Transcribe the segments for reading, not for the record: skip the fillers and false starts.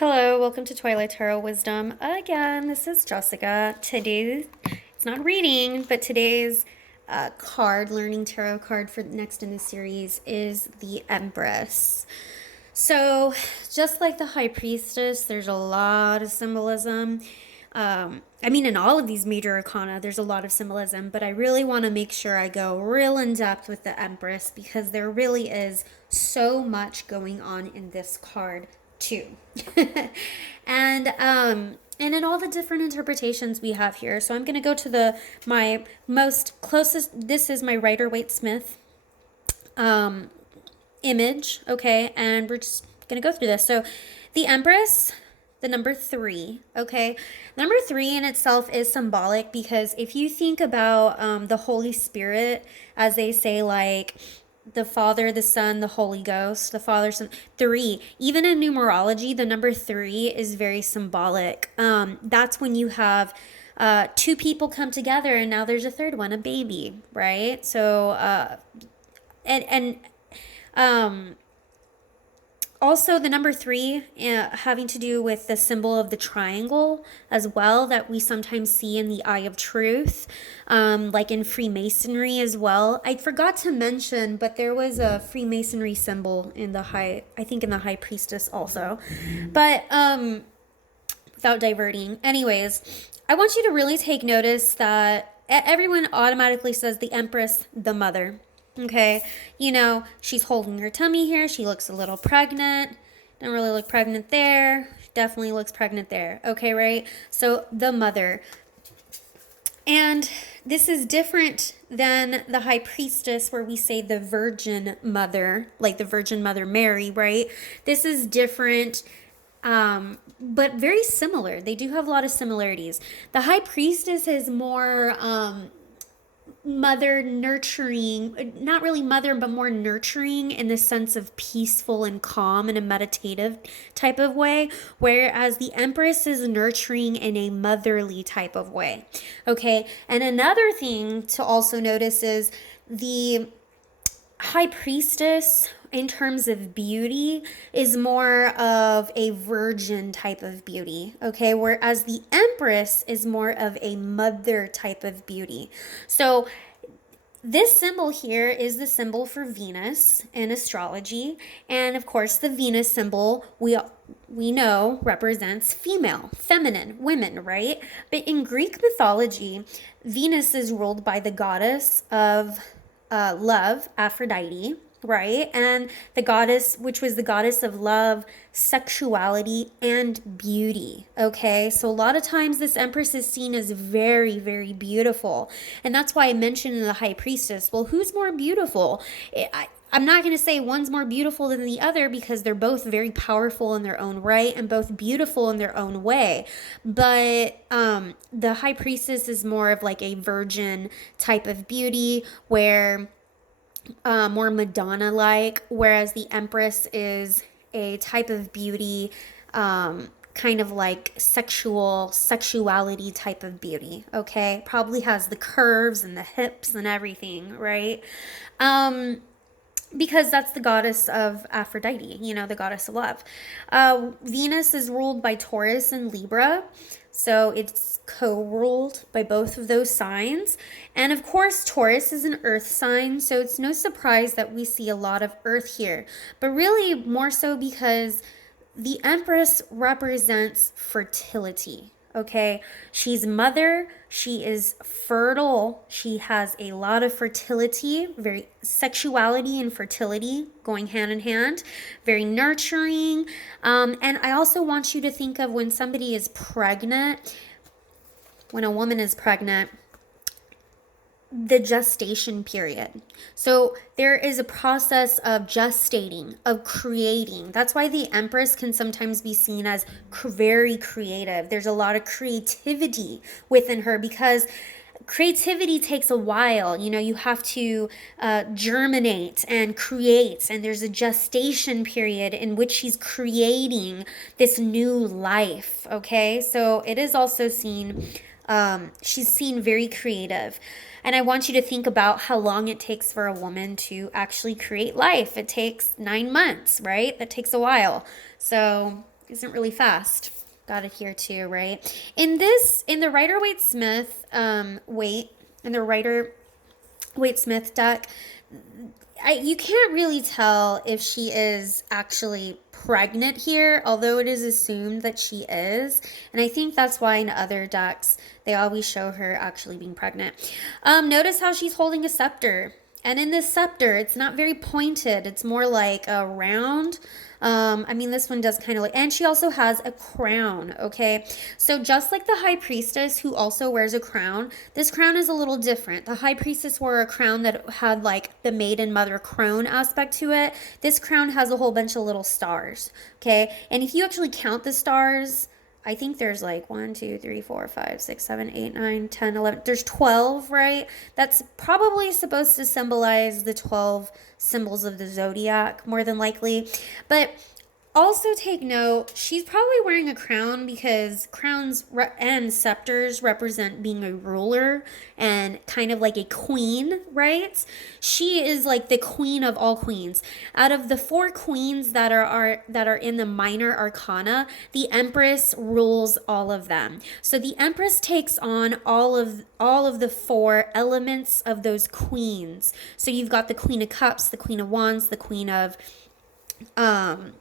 Hello, welcome to Twilight Tarot Wisdom. Again, this is Jessica. Today, it's not reading, but today's learning tarot card for next in the series is the Empress. So, just like the High Priestess, there's a lot of symbolism. In all of these major arcana, there's a lot of symbolism, but I really want to make sure I go real in depth with the Empress because there really is so much going on in this card too. And in all the different interpretations we have here. So I'm going to go to my most closest. This is my Rider-Waite-Smith image, okay? And we're just going to go through this. So the Empress, the number 3, okay? Number 3 in itself is symbolic because if you think about the Holy Spirit, as they say, like the Father, the Son, the Holy Ghost, the Father, Son, 3. Even in numerology, the number 3 is very symbolic. That's when you have two people come together and now there's a third one, a baby, right? So, also, the number 3 having to do with the symbol of the triangle as well that we sometimes see in the Eye of Truth, like in Freemasonry as well. I forgot to mention, but there was a Freemasonry symbol in the High Priestess also. But without diverting. Anyways, I want you to really take notice that everyone automatically says the Empress, the mother. Okay, she's holding her tummy here. She looks a little pregnant. Don't really look pregnant there. Definitely looks pregnant there. Okay, right? So the mother. And this is different than the High Priestess where we say the Virgin Mother, like the Virgin Mother Mary, right? This is different, but very similar. They do have a lot of similarities. The High Priestess is more mother nurturing, not really mother, but more nurturing in the sense of peaceful and calm in a meditative type of way, whereas the Empress is nurturing in a motherly type of way. Okay, and another thing to also notice is the High Priestess, in terms of beauty, is more of a virgin type of beauty, okay? Whereas the Empress is more of a mother type of beauty. So this symbol here is the symbol for Venus in astrology. And of course, the Venus symbol we know represents female, feminine, women, right? But in Greek mythology, Venus is ruled by the goddess of love, Aphrodite, right? And the goddess, which was the goddess of love, sexuality, and beauty, okay? So a lot of times this Empress is seen as very, very beautiful. And that's why I mentioned in the High Priestess, well, who's more beautiful? I'm not going to say one's more beautiful than the other because they're both very powerful in their own right and both beautiful in their own way. But the High Priestess is more of like a virgin type of beauty where more Madonna-like, whereas the Empress is a type of beauty, kind of like sexuality type of beauty, okay? Probably has the curves and the hips and everything, right? Because that's the goddess of Aphrodite, the goddess of love. Venus is ruled by Taurus and Libra, so it's co-ruled by both of those signs. And of course, Taurus is an earth sign, so it's no surprise that we see a lot of earth here. But really, more so because the Empress represents fertility. Okay, she's mother, she is fertile, she has a lot of fertility, very sexuality and fertility going hand in hand, very nurturing. And I also want you to think of when somebody is pregnant, when a woman is pregnant, the gestation period. So there is a process of gestating, of creating. That's why the Empress can sometimes be seen as very creative. There's a lot of creativity within her because creativity takes a while. You have to germinate and create, and there's a gestation period in which she's creating this new life, okay? So it is also seen, she's seen very creative. And I want you to think about how long it takes for a woman to actually create life. It takes 9 months, right? That takes a while. So isn't really fast. Got it here too, right? In the Rider-Waite-Smith in the Rider-Waite-Smith deck, you can't really tell if she is actually pregnant here, although it is assumed that she is. And I think that's why in other decks, they always show her actually being pregnant. Notice how she's holding a scepter. And in this scepter, it's not very pointed. It's more like a round. I mean, this one does kind of like, and she also has a crown, okay? So just like the High Priestess, who also wears a crown, this crown is a little different. The High Priestess wore a crown that had like the maiden mother crone aspect to it. This crown has a whole bunch of little stars, okay? And if you actually count the stars, I think there's like 1, 2, 3, 4, 5, 6, 7, 8, 9, 10, 11. There's 12, right? That's probably supposed to symbolize the 12 symbols of the zodiac, more than likely. But also take note, she's probably wearing a crown because crowns and scepters represent being a ruler and kind of like a queen, right? She is like the queen of all queens. Out of the 4 queens that are in the minor arcana, the Empress rules all of them. So the Empress takes on all of the 4 elements of those queens. So you've got the Queen of Cups, the Queen of Wands, the Queen of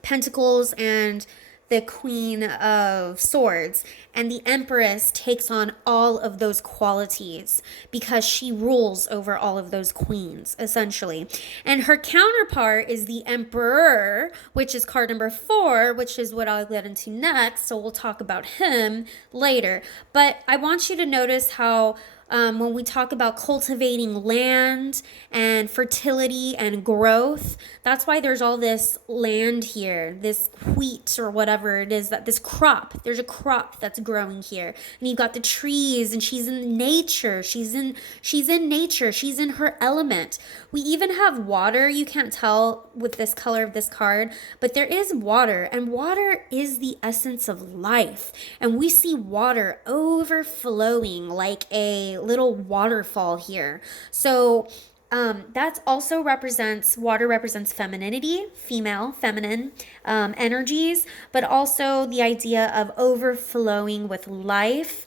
Pentacles, and the Queen of Swords. And the Empress takes on all of those qualities because she rules over all of those queens, essentially. And her counterpart is the Emperor, which is card number 4, which is what I'll get into next. So we'll talk about him later. But I want you to notice how when we talk about cultivating land and fertility and growth, that's why there's all this land here, this wheat or whatever it is, that this crop, there's a crop that's growing here. And you've got the trees, and she's in nature. She's in nature. She's in her element. We even have water. You can't tell with this color of this card, but there is water, and water is the essence of life. And we see water overflowing like a little waterfall here. So that also water represents femininity, female, feminine energies, but also the idea of overflowing with life,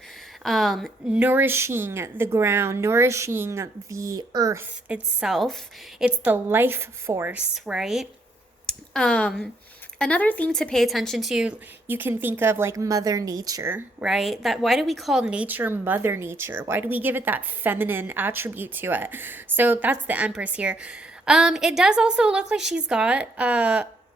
nourishing the ground, nourishing the earth itself. It's the life force, right? Another thing to pay attention to, you can think of like Mother Nature, right? Why do we call nature Mother Nature? Why do we give it that feminine attribute to it? So that's the Empress here. It does also look like she's got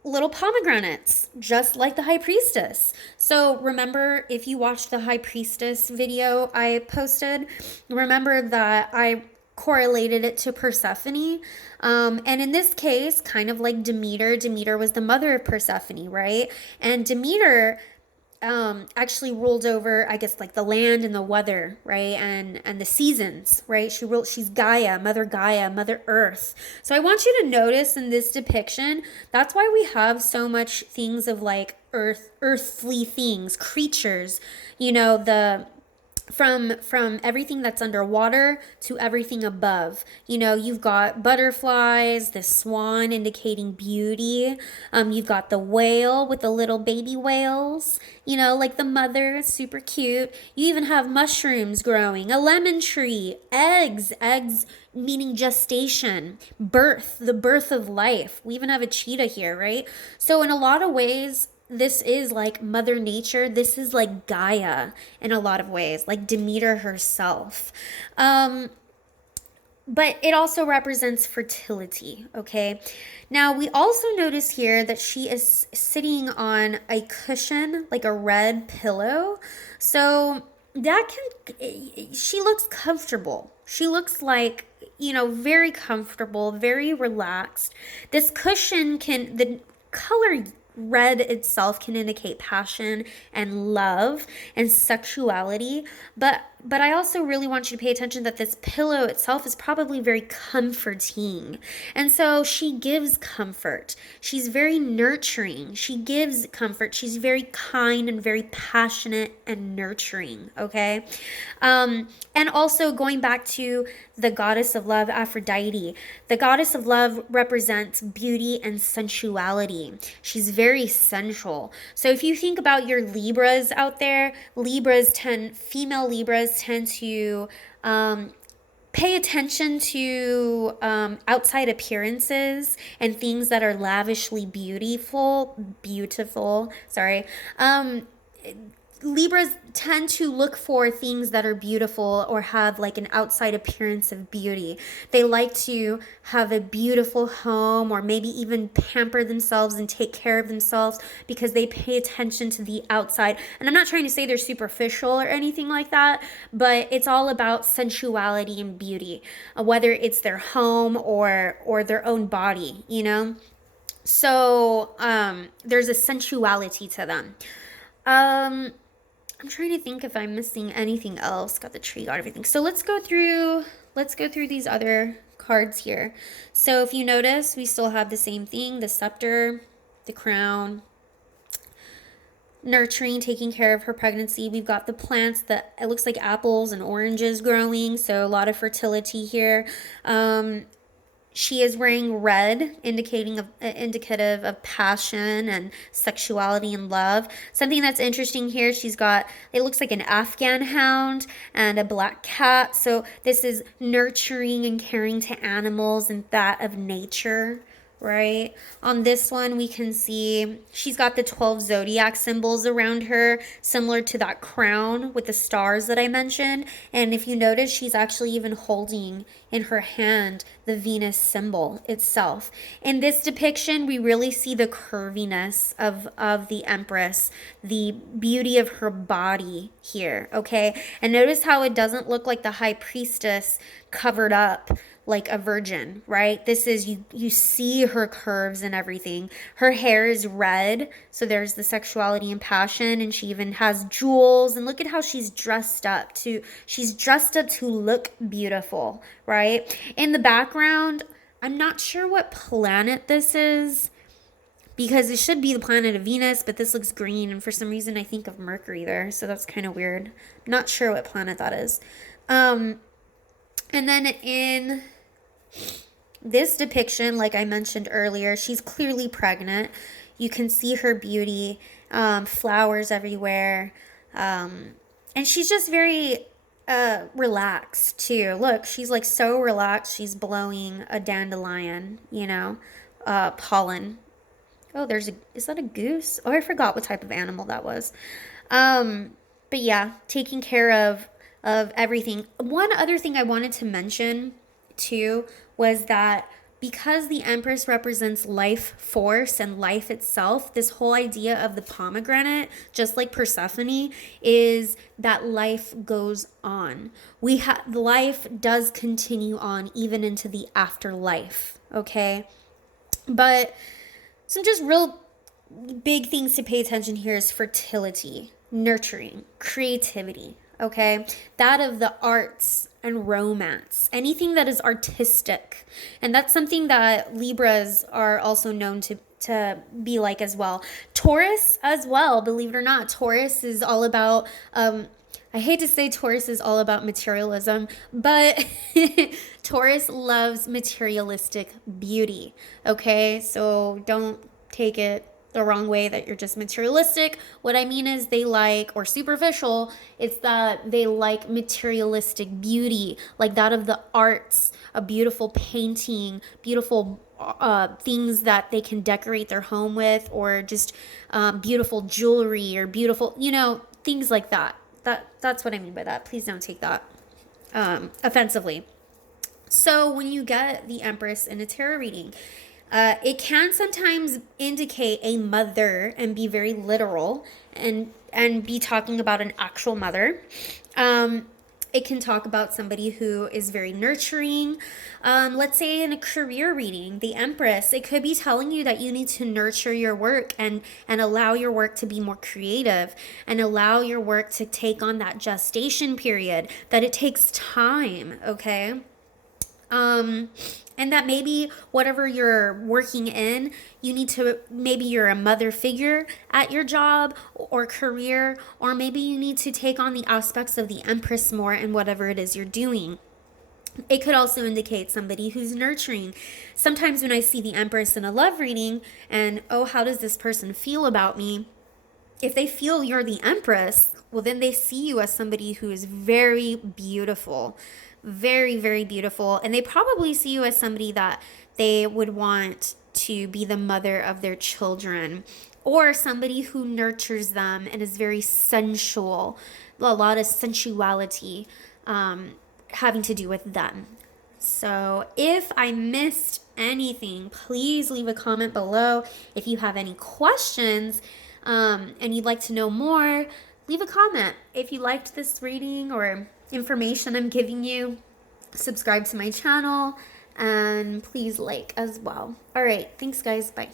little pomegranates, just like the High Priestess. So remember, if you watched the High Priestess video I posted, remember that I correlated it to Persephone. And in this case, kind of like Demeter was the mother of Persephone, right? And Demeter actually ruled over, I guess, like the land and the weather, right? And the seasons, right? She's Gaia, Mother Earth. So I want you to notice in this depiction, that's why we have so much things of like earthly things, creatures, from everything that's underwater to everything above. You've got butterflies, the swan indicating beauty. You've got the whale with the little baby whales, like the mother, super cute. You even have mushrooms growing, a lemon tree, eggs meaning gestation, birth, the birth of life. We even have a cheetah here, right? So in a lot of ways, this is like Mother Nature. This is like Gaia in a lot of ways, like Demeter herself. But it also represents fertility, okay? Now, we also notice here that she is sitting on a cushion, like a red pillow. So she looks comfortable. She looks like, very comfortable, very relaxed. This cushion the color red itself can indicate passion and love and sexuality, but but I also really want you to pay attention that this pillow itself is probably very comforting. And so she gives comfort. She's very nurturing. She gives comfort. She's very kind and very passionate and nurturing, okay? And also going back to the goddess of love, Aphrodite. The goddess of love represents beauty and sensuality. She's very sensual. So if you think about your Libras out there, female Libras tend to pay attention to outside appearances and things that are lavishly beautiful. Sorry. Libras tend to look for things that are beautiful or have like an outside appearance of beauty. They like to have a beautiful home or maybe even pamper themselves and take care of themselves because they pay attention to the outside. And I'm not trying to say they're superficial or anything like that, but it's all about sensuality and beauty, whether it's their home or their own body, you know? So there's a sensuality to them. I'm trying to think if I'm missing anything else. Got the tree, got everything. So let's go through these other cards here. So if you notice, we still have the same thing, the scepter, the crown, nurturing, taking care of her pregnancy. We've got the plants that it looks like apples and oranges growing, so a lot of fertility here. She is wearing red, indicative of passion and sexuality and love. Something that's interesting here, she's got, it looks like an Afghan hound and a black cat. So this is nurturing and caring to animals and that of nature, right? On this one, we can see she's got the 12 zodiac symbols around her, similar to that crown with the stars that I mentioned. And if you notice, she's actually even holding in her hand the Venus symbol itself. In this depiction, we really see the curviness of the Empress, the beauty of her body here, okay? And notice how it doesn't look like the High Priestess covered up like a virgin, right? This is, you see her curves and everything. Her hair is red, so there's the sexuality and passion, and she even has jewels, and look at how she's dressed up to look beautiful, right? In the background, I'm not sure what planet this is, because it should be the planet of Venus, but this looks green, and for some reason I think of Mercury there, so that's kind of weird. Not sure what planet that is. And then in this depiction, like I mentioned earlier, she's clearly pregnant. You can see her beauty, flowers everywhere. And she's just very relaxed too. Look, she's like so relaxed. She's blowing a dandelion, pollen. Oh, is that a goose? Oh, I forgot what type of animal that was. But yeah, taking care of everything. One other thing I wanted to mention too was that because the Empress represents life force and life itself, this whole idea of the pomegranate, just like Persephone, is that life goes on. Life does continue on even into the afterlife, okay? But some just real big things to pay attention here is fertility, nurturing, creativity, okay? That of the arts and romance, anything that is artistic. And that's something that Libras are also known to be like as well. Taurus as well, believe it or not. Taurus is all about, I hate to say Taurus is all about materialism, but Taurus loves materialistic beauty, okay? So don't take it the wrong way that you're just materialistic. What I mean is they like, or superficial, it's that they like materialistic beauty, like that of the arts, a beautiful painting, beautiful things that they can decorate their home with, or just beautiful jewelry or beautiful, things like that. That's what I mean by that. Please don't take that offensively. So when you get the Empress in a tarot reading, it can sometimes indicate a mother and be very literal and be talking about an actual mother. It can talk about somebody who is very nurturing. Let's say in a career reading, the Empress, it could be telling you that you need to nurture your work and allow your work to be more creative and allow your work to take on that gestation period, that it takes time, okay? And that maybe whatever you're working in, you need to, maybe you're a mother figure at your job or career, or maybe you need to take on the aspects of the Empress more in whatever it is you're doing. It could also indicate somebody who's nurturing. Sometimes when I see the Empress in a love reading and, oh, how does this person feel about me? If they feel you're the Empress, well, then they see you as somebody who is very beautiful, very, very beautiful. And they probably see you as somebody that they would want to be the mother of their children, or somebody who nurtures them and is very sensual, a lot of sensuality having to do with them. So if I missed anything, please leave a comment below. If you have any questions and you'd like to know more, leave a comment. If you liked this reading or information I'm giving you, subscribe to my channel and please like as well. All right, thanks guys, bye.